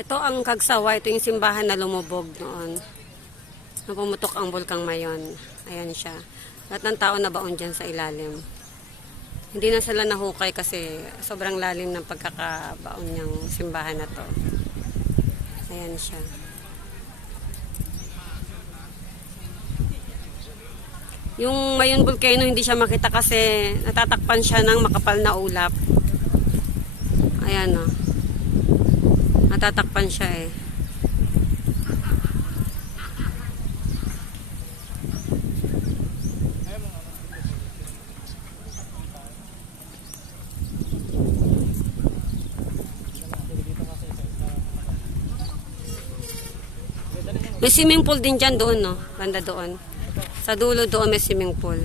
Ito ang Kagsawa, ito yung simbahan na lumubog noon. Nung pumutok ang Bulkang Mayon. Ayan siya. Lahat ng tao nabaon dyan sa ilalim. Hindi na sila nahukay kasi sobrang lalim ng pagkakabaon niyang simbahan na to. Ayan siya. Yung Mayon Volcano hindi siya makita kasi natatakpan siya ng makapal na ulap. Ayan o. Natatakpan siya eh. May swimming pool din dyan doon, no? Banda doon. Sa dulo doon may swimming pool.